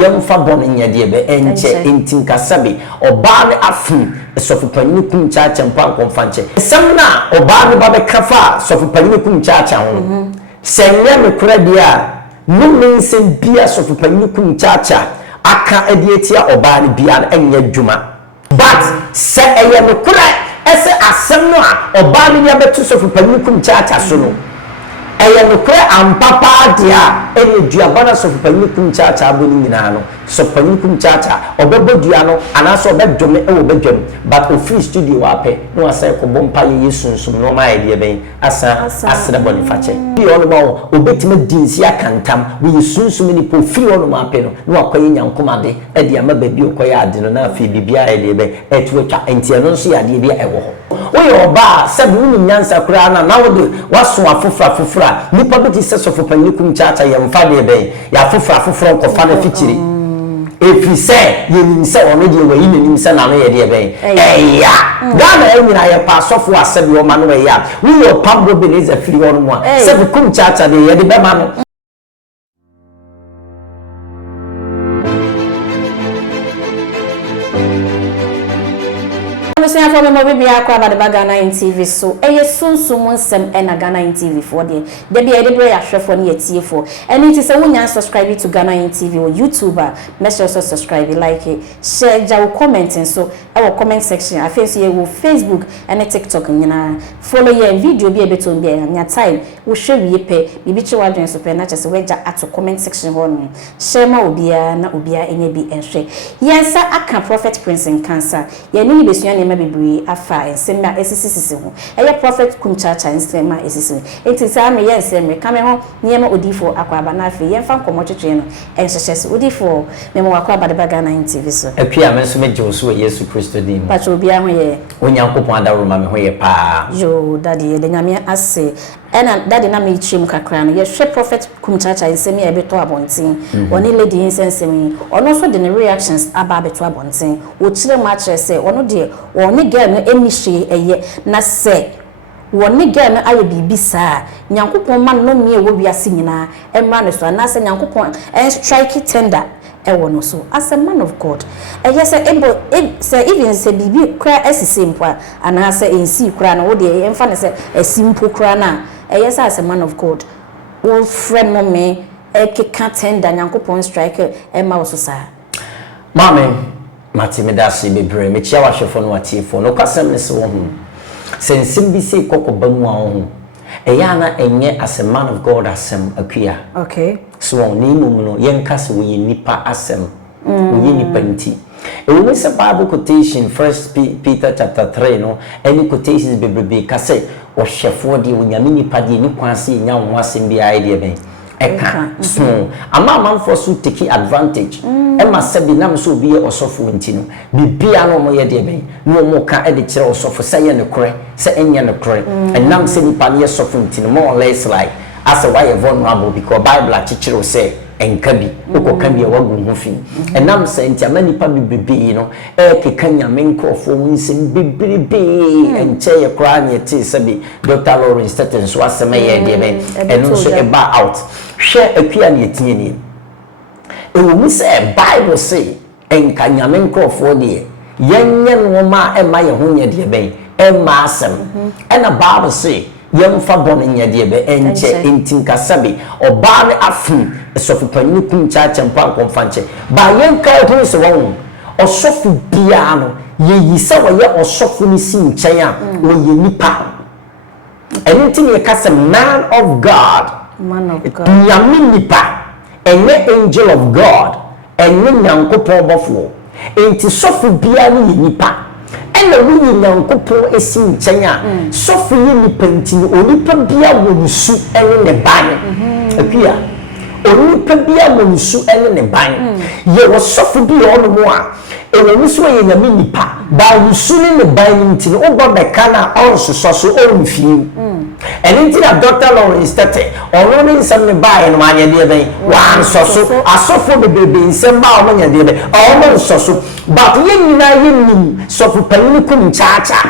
yemfa bɔne nyɛdeɛ bɛ ɛnkyɛ ntinka sabi ɔbaa ne afum sɔfopanyin Kumchacha mpa nkɔmfa nkyɛ sɛm na ɔbaa ne ba bɛka fa sɔfopanyin Kumchacha ho sɛ nyɛ me kora deɛ a no nsɛm bia sɔfopanyin Kumchacha aka adietia ɔbaa ne bia ɛnyɛ dwuma but sɛ ɛyɛ me kora ɛsɛ asɛm no a ɔbaa ne bia bɛto sɔfopanyin Kumchacha so no ɛyɛ no kora ampapa dia ɛne duaba na sɔfopanyin Kumchacha aboni nyinaa no sɔfopanyin Kumchacha ɔbɛbɔ dua no anaasɛ ɔbɛdwome ɛwɔ bɛdwam but ofiri studio apɛ no asɛ kɔbɔ mpa yɛ sunsum no ma yɛ deɛ bɛn asa asrɛ bɔ ne fakyɛ bi ɔno ma obɛtuma dinsi akantam wo sunsum ni po ofiri ɔno ma apɛ no na wakɔyɛ nyankomade ɛde ama baabi ɔkɔyɛ ade no na afei bibia yɛ deɛ bɛn ɛtu atwa enti ɛno nso yɛ adeɛ bi ɛwɔ hɔ woyɛ ɔbaa sɛ bi wo nyansa koraa na wode waso afofra nipa bi ti sɛ sɔfopanyin Kumchacha yɛ mfa deɛ bɛn yɛ afofra nkɔfa na fikyiri efi sɛ yɛnim sɛ ɔno deɛ wɔyi n'anim sɛ na no yɛ deɛ bɛn ɛya Ghana ɛnyina yɛ pa asɔfo asɛbi ɔma no ɛya woyɛ ɔpambo bi ne zafiri hɔ no mu a sɛ Kumchacha deɛ yɛde bɛma no Saying for me, maybe I call about the Ghana in TV. So, soon some and a Ghana in TV for them. They be a debray chef for near TV4. And it is a one subscribe to Ghana in TV or YouTuber. Make sure also subscribe, like it, share, comment, and so our comment section. I face you with Facebook and a TikTok and follow your video be able to be and your time. We show you pay, maybe you are doing super not just wait at the comment section one. Share my ubia, na ubia, and be and share. Yes, sir, I can Prophet Prince in Cancer. You need to be bebree afa ensema esisisi ho eye Prophet Kumchacha ensema esisi enti sa me yensema ka me ho niema odifo akwaba na afi yemfa nkomo twetwe no enhyehyese odifo me mo akwaba de baga na TV so apia me so me jewo Yesu Kristo din pacho bia ho ye onyankopon adaroma me ho ye pa yo daddy de nyame ase ena daddy na me chim kakra no ye hwe Prophet Kumchacha ensema e beto abonten oni lady insensemi ono so de ne reactions aba beto abonten o kire ma kire se ono de oni girl no enihye eye na se woni girl no aye bibi saa nyankopon ma no me wo wiase nyina e ma no so na se nyankopon strike tender e wono so as a man of God yes say even say bibi kra asise mpo ana say ensi kra na wo de emfa ne say asimpo kra na yes as a man of God wo friend mo me e keka tender nyankopon strike e ma wo so saa mame Mati medasi bebre me chia wa hwefo no atiefo no kwasem ne se wo hu sensim bi se kokoba mu a wo hu eya na enye as a man of God asem akua okay so on ni mum no yenka se wo nipa asem wo nipa nti e wo se Bible quotation First Peter chapter 3 no any quotations bebre ka se wo hwefo de wo nyame nipa de ni kwanse nya wo asem bi ai de ben eka so ama for so take advantage ema sabi nam so bi osofo ntino bibia no mo ye de ben no mo ka e de kire osofo se ye ne kore se enye ne kore enam se ni pa ne osofo ntino more or less like as a why vulnerable because Bible achikire say enka bi ukoka bi wagu ho fi enam se ntiama nipa bibibi no keka nyame nkrofo nsem bibibi enche ye kora ne ti sabi Dr. Lawrence Staten so asema ye de ben eno so e ba out hwe akua ne etinye ni ewu se Bible say enka nyame nkrofo de yenye no ma e ma ye ho nye de ben e ma asem ena Bible say yemfa bɔne nyɛdeɛ bɛ ɛnkyɛ ntinka sabi ɔbaa ne afum sɔfopanyin Kumchacha mpa nkɔmfa nkyɛ ba yɛnka ho se wɔn ɔsɔfo bia no yɛyi sɛ wɔyɛ ɔsɔfo ne si nkyɛn a wɔyɛ nipa ɛno nti ne yɛka sɛ man of God nyame nipa ɛnyɛ angel of God ɛnyɛ nyankopɔn bɔfoɔ enti sɔfo bia no yɛ nipa ena wuyi nyankopon esi nkyɛn a sɔfo yi nipa ntini onipa bia wɔ nsu ɛne ne ban akua onipa bia wɔ nsu ɛne ne ban ye wɔ sɔfo bi ɔno mo a ɛwɔ nsu yɛ nyame nipa ba nsu ne ne ban ntini ɔbɔ bɛka na ɔnsoso so ɔmfie ɛne nti na Dr. Lawrence Staten ɔno ne nsɛm ne bae no anya deɛ bɛn wansoso asɔfo bebebe nsɛm ba ɔmo nya deɛ bɛn ɔmo nsoso but yɛn nyinaa yɛnim sɔfo panyin Kumchacha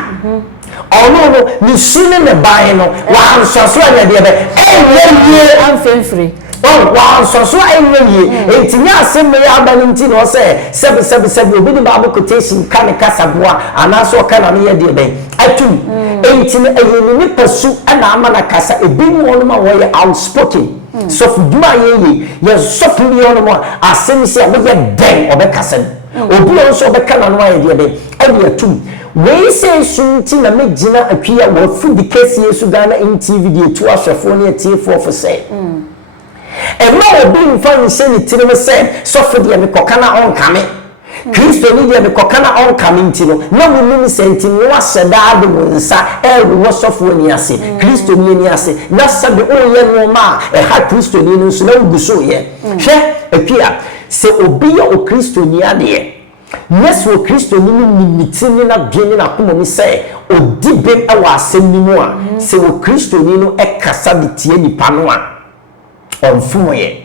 ɔno no ne su ne ne bae no wansoso anya deɛ bɛn ɛnyɛ yie amfemfiri oh wow so anyway entinya asem ya abaninti no say obi di Bible quotation kan kasaboa anaso kana ne ye de ben atum entina eyini pasu ana amana kasa ebi mo ma wo ye outspoken so fuduma ye so fudi ono mo asem se wo ye den obekasa obi onso obekana no ye de ben abi atum we say sunti na megina atwia wo fudi kesi yesu Ghana in TV de to ahwefo ne tie for say Emma obi mfa nse ni tirime se sofo de me kokana on kame Kristo ni de me kokana on kame ntino na wonu senti no aseda de wonsa wo sofo ni ase Kristo ni ase na sabe o ye no ma ha Kristo ni no so na wuguso ye hwe apia se obi ye o Kristo ni ade yes wo Kristo ni mitini na dwene na komo mi se odibem e wa asem ni mu a se wo Kristo ni no e kasa de tie nipa no a onfumoye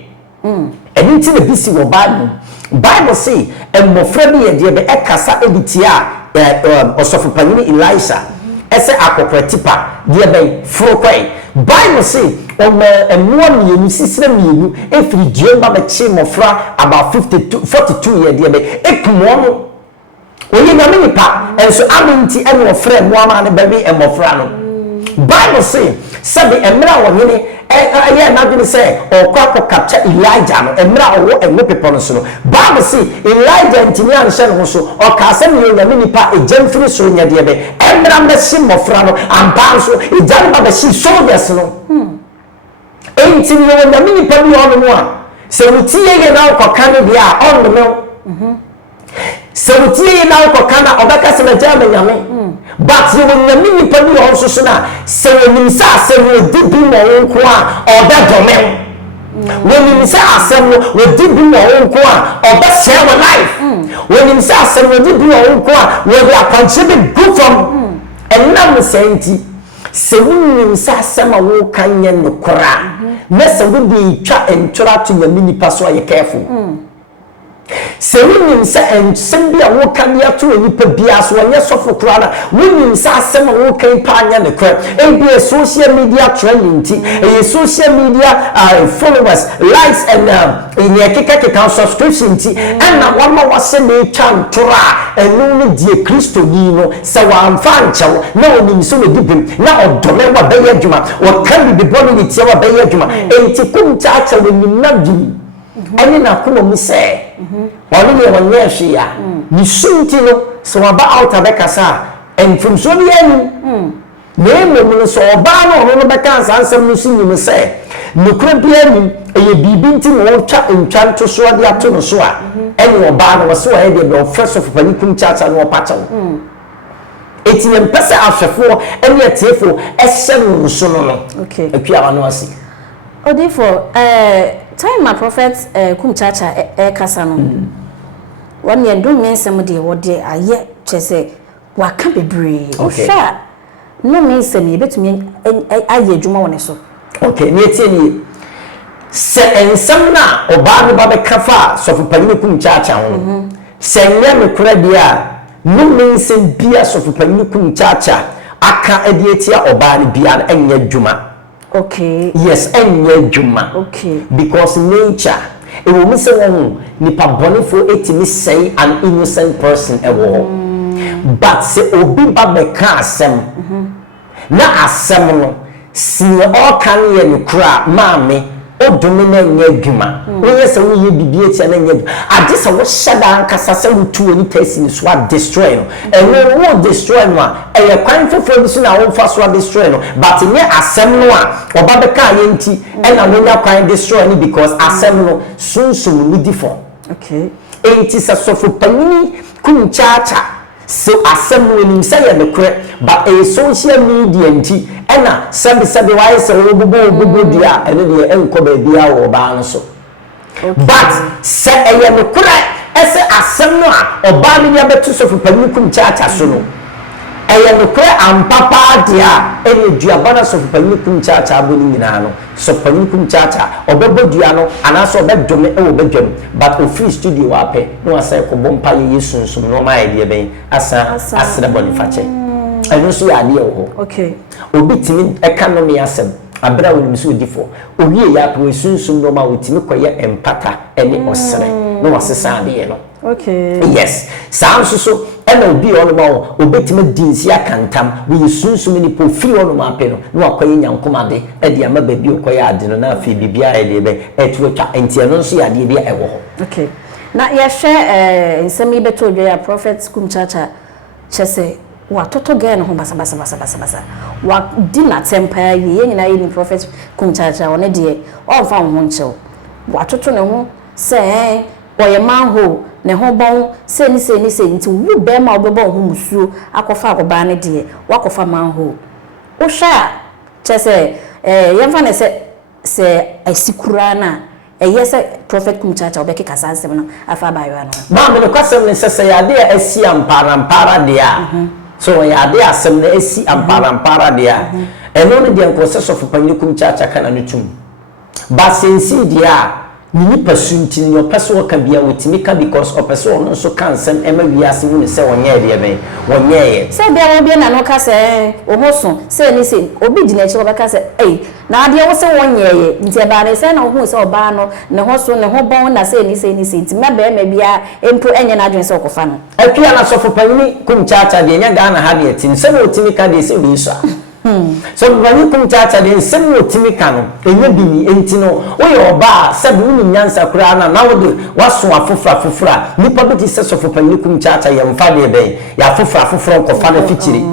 enti na bisi wo Bible say emofra bi ye de be ekasa editia osofopanyini Elisha ese akokretipa de be frokwai Bible say emua mienu sisira mienu efiri diemba be chi mofra about 42 ye de be ekumo no oye na me nipa enso amenti ene ofra emua ne be emofra no Bible say sabi emra wonyene yeah na be say okwa capture Elijah no emra owo enwo pepo no so no Bible say Elijah ntini anhye no so o ka asem ye nyame nipa ejamfiri so nya de be emra mbe simofra no ampa so ejamba be si soldiers no enti no nyame nipa bi ono mo a se wutie ye na okwa no bia ono me se wutie ye na okwa na obaka se na jama nyame but you will nyame nipa bi ono so na se wonimsa asem odi bi mo nko a oda domen wonimsa asem odi bi mo nko a oba share my life wonimsa asem odi bi mo nko a we are contribute good from enam senti se wonimsa asem a wo kanye no kora na se wo bi twa entura to nyame nipa so aye careful se wonim se ensem bia wo kan ya to nipa bia so onye sofo kura na wonim se asem wo kan pa anya ne kra e social media trending ti e social media followers likes and in your keka subscription ti and na one more was me chan tora enu ni die Kristo ni no se wa amfa nchewo na onim so me dibim na odome wa be adwuma wo kan bi boni ni tie wa be adwuma enti kumchacha wonim na di ani na kuma mi se oni le wonye hwe ya ni sunti no so wa ba out abekasa enfum so bi anu na mo so oba no no beka ansam no sinyim se nokra bi anu eye bibi nti mo twa ntwanto so ade ato no so a ene oba no so e de first of all Kumchacha no pacha etine mpese afefo ene atiefo ehye no so no okay apia wa no asi odifo time my prophet Kumchacha kasa no one year do mean some de wo de aye chese waka bebre osha no mean some e betumi aye adwuma woni so okay ni etie ni se ensam na oba no ba be kafa so fupanyini Kumchacha ho se nya me kura dia no mean some bia so fupanyini Kumchacha aka edietia oba ni bia enya adwuma. Okay. Yes, enye juma. Okay. Because nature, it will miss one nipa bonifo etimi say an innocent person ewo. But se obi ba beka asem. Na asem no si all kan ye no kra maame odome na enye juma. Oye se wo ye bibie tia na enye. Ade se wo shada ankasa se wo tu oni person so destroy no. And wo destroy no a e kwan fofo bi so na wo fa so destroy no. But nye asem no a oba beka ye nti e na wonya kwan destroy ni because asem no sunsum ni different. Okay. Enti se sofo panini Kumchacha so asem no nim say ye kre but a social media nti e na sabi why se wo bubu dia ene de enko ba bia wo ba no so. But se eye no kre ese asem no a oba ni ya betu sofo panini Kumchacha so no eye no kre ampapa dia ene duabana sofo panini Kumchacha aboni nyina no sofo panini Kumchacha obebo dua no anaso obedome e wo bedwam but o free studio ape no asai ko bompa ye yesu no ma ye de ben asa asra bonifache ɛno so yɛ adeɛ wɔ okay obi timi ɛka no me asɛm abra wo nim so difo owie ya to esunsum no ma wotimi koye empata ene osere no wasesa adeɛ no okay yes saa nso so ɛna obi ɔno ma wo obetimi dinsi akantam wo esunsum ni po firi ɔno ma pe no akoye nyankomade ɛde ama ba bi okoye ade no na afi bibia ɛde be ɛtu atwa entie no nso yɛ adeɛ bi ɛwɔ hɔ okay na yɛhwɛ nsɛm yi beto dwa ya prophet Kumchacha kyese wa toto gɛ no ho basa wa di na tempa ye nyina ye ni prophet Kumchacha one de ɔmfa ho nkyɛw wa toto ne ho sɛ ɔyɛ manho ne ho bɔn sɛ ni nti wu bɛ ma ɔbɛbɔ ho musuo akɔfa akɔba ne de wakɔfa manho wo hwa kyese yɛmfa ne sɛ asikura na ɛyɛ sɛ prophet Kumchacha obɛke kasa nsɛm no afa baaywa no ma me no kwasɛm ne sɛ yɛ ade a asi ampara de a so yɛ ade asɛm na asi ampara de a ɛno ne deɛ nkɔsɛ sɔfo panyi Kumchacha kana no tum ba sensi de a ni pasunti ni opɛso waka bia wotimi ka because opɛso ɔno nso ka nsɛm ɛma wiase hu ne sɛ wɔnyɛ de ɛbɛn wɔnyɛ sɛ bia wɔn bia na no ka sɛ ohoso sɛ ni sɛ obi gyina akyi wɔbɛka sɛ na adeɛ wo sɛ wɔnyɛ nti ɛba ne sɛ na wo hu sɛ ɔbaa no ne ho so ne ho bɔn na sɛ ni sɛ nti ma bɛɛ ma bia empo ɛnyɛ na adwen sɛ ɔkɔfa no atwa na sɔfo panyi Kumchacha de nya Ghana ha de atim sɛ wotimi ka de sɛ bi so so when Kumchacha de nsɛm wotimi ka no enya bi ni enti no wo yɛ ɔbaa sɛ bi wo nyansa kura na wo de waso afofra nipa bi ti sɛ sɔfo panyi Kumchacha yɛ mfa de bɛn ya afofra nkɔfa na fikyiri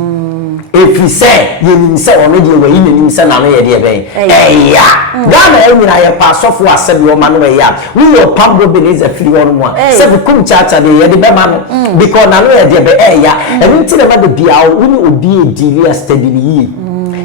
efi sɛ yɛ nim sɛ ɔno de wɔ yi nim sɛ na no yɛ de bɛn ɛya Ghana ɛnyina yɛ pa sɔfo asɛ bi ɔma no ɛya wo yɛ pambo bi ne firi ɔno mu a sɛ Kumchacha de yɛ de bɛma no because na no yɛ de bɛ ɛya ɛno nti na ma de bia wo ni obi edili steady yi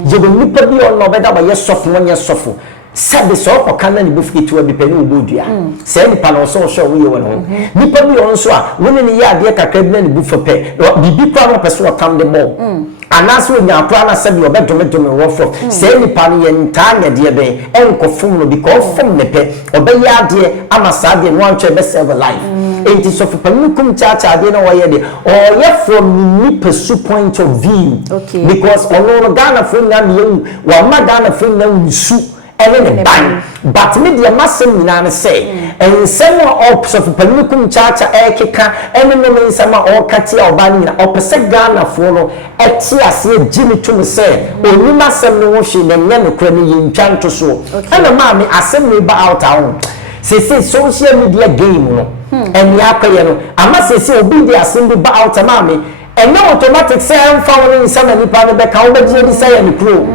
yɛbɛ nipa bi ɔno ɔbɛda ba yɛ sɔfo wɔnyɛ sɔfo sɛbe sɛ ɔkɔka na ne bɛfikitiwa bi pɛ ne wobɔdua sɛ nipa na ɔsɛ ɔhwɛ wo yɛ wɔ no nipa bi ɔno nso a wo ne yɛ adeɛ kakra bi na ne bu fɛ pɛ bibi kora no pɛ so ɔtam de bɔ anaasɛ onya akora na sɛbi ɔbɛdome wɔfɔ sɛ nipa no yɛ ntaa nyɛdeɛ bɛn ɛnkɔfom no bi ka ɔfom ne pɛ ɔbɛyɛ adeɛ ama saa adeɛ no wantwɛ bɛsɛve life enti sɔfo panyi Kumchacha adeɛ na wɔyɛ de ɔyɛ from nipa su point of view because ɔno no Ghana fo nya me yɛwu wɔma Ghana fo nya nsu ɛne ne ban but me deɛ masɛm nyinaa ne sɛ nsɛm a ɔsɔfo panyi Kumchacha ɛkeka ɛne no me nsɛm a ɔka tia ɔba no nyina ɔpɛ sɛ Ghana fo no ɛte aseɛ gye ne tum sɛ onim asɛm no ho hwee na nyɛ no kora no yɛntwa nto so ɛna maame asɛm no ba out aho sese social media game no ɛne akɔyɛ no ama sese obi de asɛm bi ba out maame ɛnyɛ automatic sɛ ɛmfa wo ne nsɛm a nipa no bɛka wobɛgye di sɛ yɛ ne kuro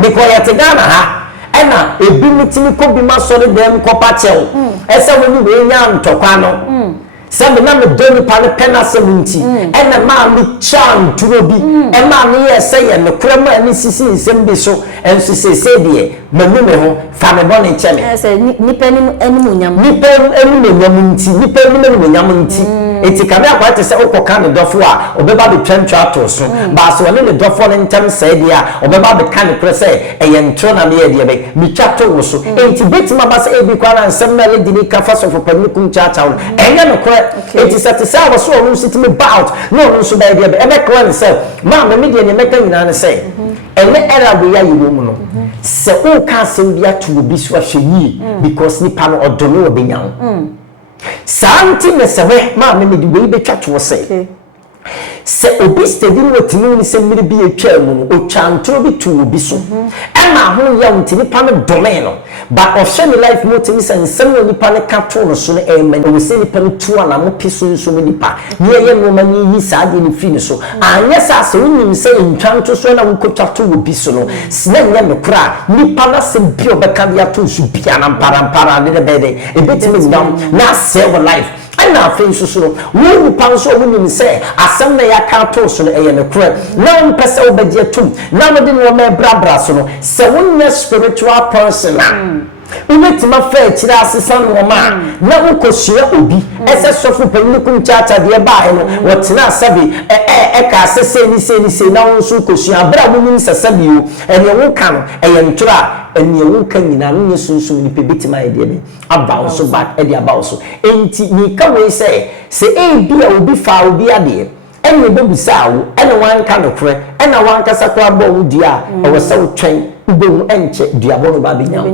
because yɛte Ghana ha ɛna ebi mitimi kɔ bi ma sɔre dɛm kɔpa kyɛw ɛsɛ wo ni we nya ntɔkwa no sɛ na me do nipa no pɛ na sɛ munti ɛna ma me chan turo bi ɛma ne yɛ sɛ yɛ me kura ma ne sisi nsɛm bi so ɛnso sese deɛ manu me ho fa me bɔ ne nkyɛ me ɛsɛ nipa anim nyam nipa anim nyam nti nipa anim nyam nti eti kame akwa te sɛ okɔka ne dɔfo a obɛba be twantwa to so ba so ne dɔfo ne ntam sɛ deɛ a obɛba be ka ne kure sɛ ɛyɛ ntro na me yɛ deɛ be me twa to wo so enti betima ba sɛ ebi kwa na nsɛm na le di ni ka fa so for panyi Kumchacha wo ɛnyɛ no kure enti sɛ te sɛ wo so ɔno nso timi ba out no ɔno nso ba deɛ be ɛbɛ kra ne sɛ ma me deɛ ne mɛka nyina ne sɛ ɛne era we ya yiwo mu no sɛ o ka asɛm bi ato obi so ahwɛ yi because nipa no ɔdɔne obenya wo santi ne sewe ma me di we betwa to se se obi steady no tinu ni se mmiri bi etwa mu no otwantro bi to obi so e ma ho ya ntini pa no dome no ba ohwe ni life mo timi se nsem no nipa ne ka to no so no e ma o se nipa no tu ana mo piso nso mo nipa ne ye no ma ni yi sa de ni fi ni so anya sa se unim se ntwanto so na wo kotwa to obi so no na nya me kra nipa na se bi obeka ya to so bia na mpara de be de e betimi ngam na save life na afin so wo nipa nso wo nim se asem na ya ka to so no eye ne kure na wo pese wo bagye tum na wo de no ma brabra so no se wo ne spiritual person umetima fa kire asesa no ma na wo kosua obi ese sofo panyi Kumchacha de ba no wo tena asabi ka asese ni se na wo nso kosua bra wo nim sasabi o ene wo ka no eye ntura ene wo ka nyina no sunsun ni pe bitima ye de aba so back e de aba so enti ni ka we se e bia obi fa obi ade ene bebusa wo ene wanka nokre ene wanka sakwa bo wo dia e wo se wo twen ubehu enche duabo no ba benya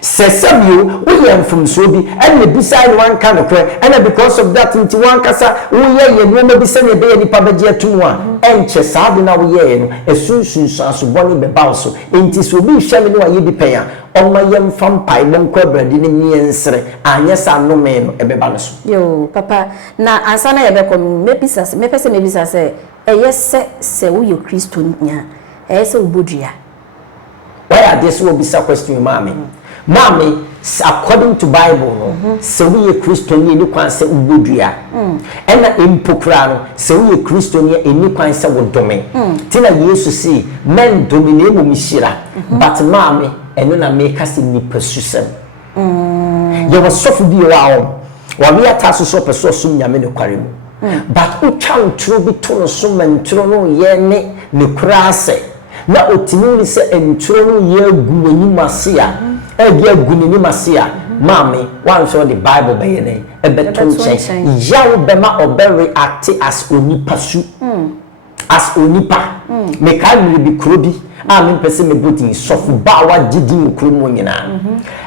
sesabio we am from so bi ene beside wanka nokre ene because of that nti wanka sa wo ye no ma bisa ne be nipa baje atum a enche saade na wo ye no esunsun aso boni be bawso nti so bi hwame no aye bi pen a oma yem fam pai mon kwabrade ne miensre anya sa no me no ebeba no so yo papa na ansana ye be ko me pese se se wo yo Kristo nya se ubodua. Why are this will be some question, mommy? Mommy, according to Bible, no, so we a Christian, you can say ubodua. And na impokrano, so we a Christian, you can say what domain. Tina Jesus see men dominate mishira, but mommy, and then I make us in the pursuit. You was so for be our while we are tasso so persum yamino quarimu. But who can true be tono sum and trono ye ne krase. Na otimi se entro no ye gu ani masia e dia gu ni masia mami wan so the Bible be ye e beton chen ya wo be ma obe react as onipa su as onipa me ka mi bi krobi a me pese me bodi sofu ba wa gidi nkromo nyina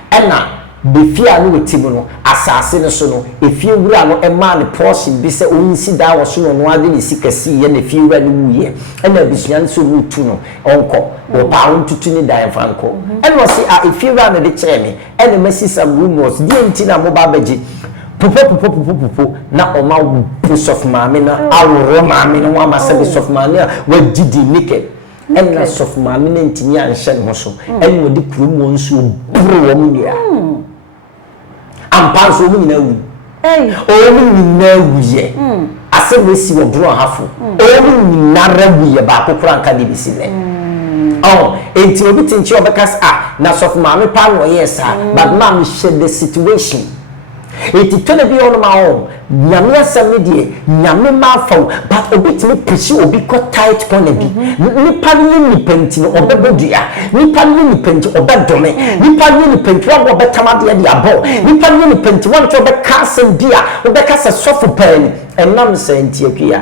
ena be fia no wetimu no asase no so no efie wura no e ma ne portion bi se onsi da wo so no ade ne sikasi ye na fie wura no wuye e na bisuan so wutu no onko o pa ontutu ni da enfanko e no si a efie wura no de kire me e na masi some rumors di enti na mo ba baji popo na o ma soft mama na aworo mama na wa ma se soft mama wa didi naked e na soft mama na ntimi anhye ne ho so e no de kurum wonsu buru wo mu ya ampanso mu nyina wu o mu nyina wu ye ase we si wo bro hafo o mu nyina rawu ye ba kokora nka de bisi le oh enti obi tinchi obekas na sof maame pa no yes but mom share the situation eti tone bi on ma o nyame asem de nyame ma fa but obi timi pushi obi ko tight corner bi nipa ni penti no obebodua nipa ni penti obedome nipa ni penti wa obetamade de abo nipa ni penti wa to obekasem dia obekasa sofu pen enam senti akua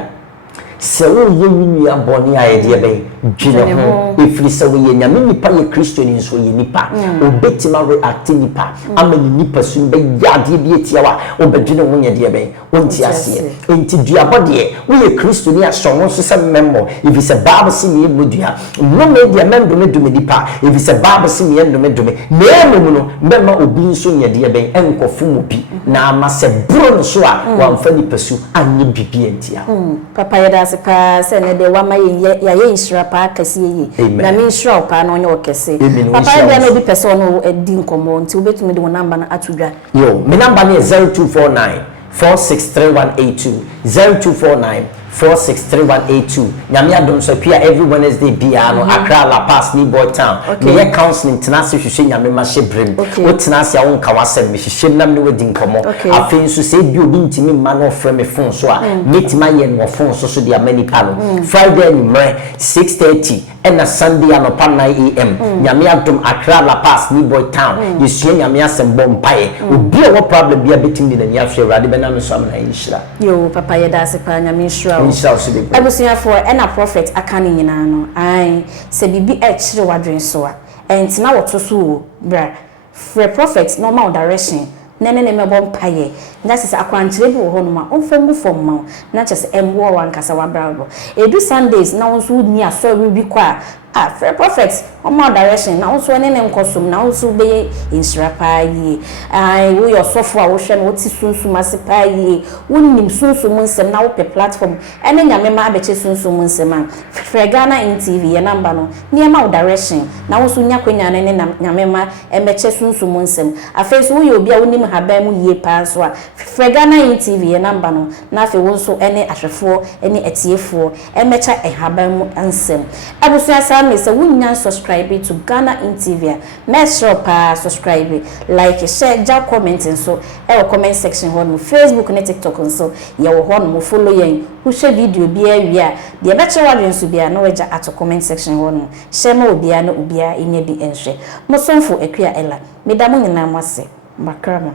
se wo ye nwi aboni ayede be dwene ho efiri se wo ye nyame nipa ye Christian so ye nipa obetima react nipa amani nipa so be yade bi etia wa obedwene ho ye de be onti ase enti duabode wo ye Christian ya so won so se memmo if se Bible si me modua no me dia mendo me do me nipa if se Bible si me endo me do me na emu no mbema obi nso ye de be enkofu mu bi na ama se bro no so a wamfa nipa su anye bibi entia papa yeda pa se ne de wa ma ye insura pa kase yi na me insura pa na onye okese papa ya no bi pese ono edi nkomo nti obetumi de wo number na atudwa yo me number ni 0249 463182 0249 463182 nyame adom so pia every Wednesday bia no Accra La Paz ni boy town me counseling tenase hwehwe nyame ma hyebrem wo tenase a wonka wasem me hyehyem nam ne wadi nkomo afei nso se bi obi ntimi ma no frɛ me phone so a metima ye no phone so dia mani pa no Friday ni mre 6:30 and Sunday anopa 9 am nyame adom Accra La Paz ni boy town yesua nyame asem bom pae obi a wo problem bia betimi na nya hwe rade bena me so amna inshira yo papa yeda se pa nyame inshira Abusia for ena prophet akane nyina no ai se bibi e kire wadwen so a entina woto so bra for prophet normal direction nene me bom paye na se akwankyere bi wo ho no ma onfam fom ma na kyese emwo wankasa wabrado edu Sundays na wonso ni asori bi kwa for prophet normal direction na wonso nene nkosom na wonso be insura paye ai wo yo sofo a wo hwe no woti sunsum ase paye wonnim sunsum nsem na wo pe platform ene nyame ma abeche sunsum nsem a for Ghana in TV ye number no niema wo direction na wonso nya kwanya nene nyame ma emeche sunsum nsem afeso wo ye obi a wonim haba mu yie pa so a for Ghana in TV ye number no na afi wonso ene ahwefo ene etiefo emecha haba mu nsem abusuasa me say wunya subscribe to Ghana in TV make sure pa subscribe like share ja comment so comment section ho no Facebook ne TikTok so ye wo ho no follow yen who share video bi awia de beche wadwen so bia no weja at comment section ho no share ma obi a na obi a enya bi enhwe mo sonfo akua ela medamu nyina mo ase makrama